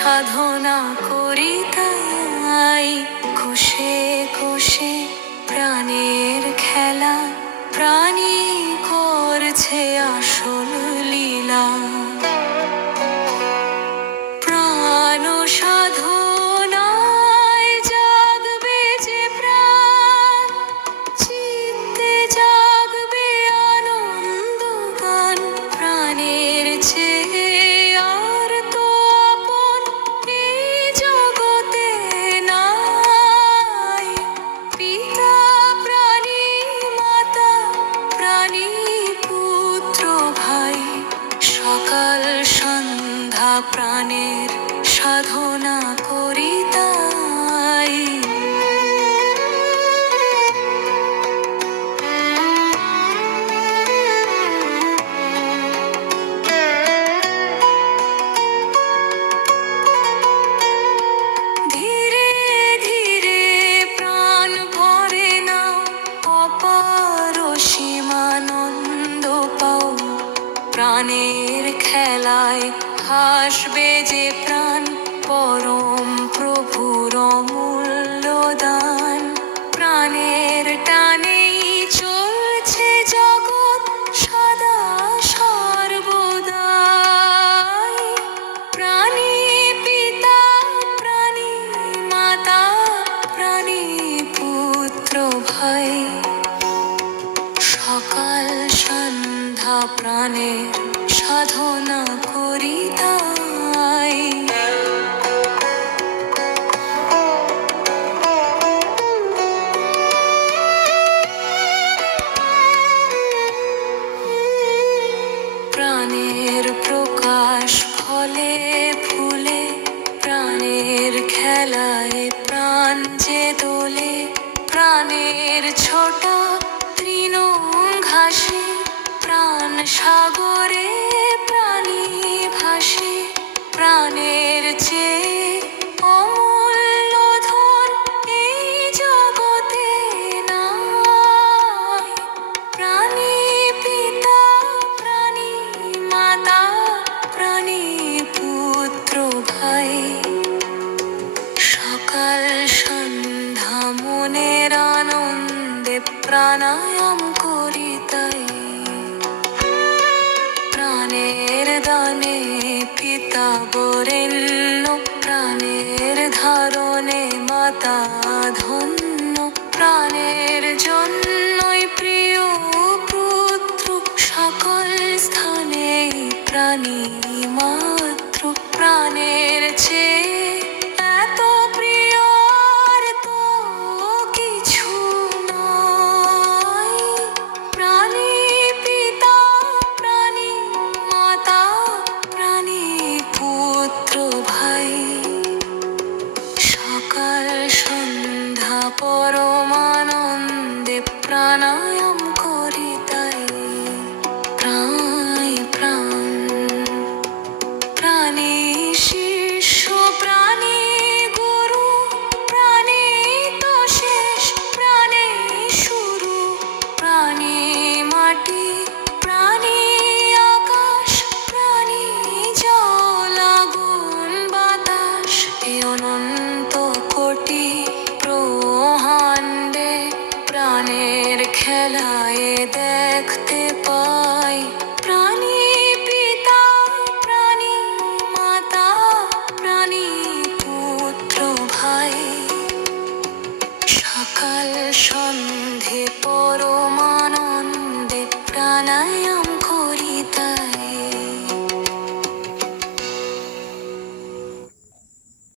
সাধনা করি তাই কোষে কোষে প্রাণের খেলা, প্রাণী করছে আসল লীলা। প্রাণ সাধনায় জাগবে যে প্রাণ, চিত্তে জাগবে আনন্দ গান। প্রাণের চেয়ে আর তো আপন এই জগতে নাই। পিতা প্রাণী, মাতা প্রাণী, পুত্র ভাই, সকাল সন্ধ্যা প্রাণের সাধনা করি তাই। ধীরে ধীরে প্রাণ ভরে নাও, অপার সীমানন্দ পাও। প্রাণের খেলায় হাসবে যে প্রাণ, পরম প্রভুর অমূল্য দান। প্রাণের টানেই চলছে জগৎ সদা সর্বদাই। প্রাণী পিতা, প্রাণী মাতা, প্রাণী পুত্র ভাই, সকাল সন্ধ্যা প্রাণের সাধনা করি তাই। প্রাণের প্রকাশ ফলে ফুলে, প্রাণের খেলায় প্রাণ যে দোলে। প্রাণের ছোটা তৃণ ঘাসে, প্রাণ সাগরে প্রাণী ভাসে। প্রাণের চেয়ে অমূল্য ধন এই জগতে নাই। প্রাণী পিতা, প্রাণী মাতা, প্রাণী পুত্র ভাই, সকাল সন্ধ্যা মনের আনন্দে প্রাণায়াম করি তাই। প্রাণের দানে পিতা বরেণ্য, প্রাণের ধারণে মাতা ধন্য। প্রাণের জন্যই প্রিয় পুত্র, সকল স্থানে প্রাণী মাত্র। প্রাণের চেয়ে এত প্রিয় আর তো কিছু নয়। প্রাণী পিতা, প্রাণী মাতা, প্রাণী পুত্র ভাই, সকাল সন্ধ্যা পরমানন্দে প্রাণায়াম করি তাই। প্রাণ প্রাণ প্রাণী শিষ্য, প্রাণী গুরু, প্রাণী তো শেষ, প্রাণী শুরু। প্রাণী মাটি, প্রাণী আকাশ, প্রাণী জল আগুন বাতাস। এ অনন্ত কোটি ব্রহ্মাণ্ডে প্রাণের খেলায় দেখতে পাই। প্রাণী পিতা, প্রাণী মাতা, প্রাণী পুত্র ভাই, সকাল সন্ধে পরমানন্দে প্রাণায়াম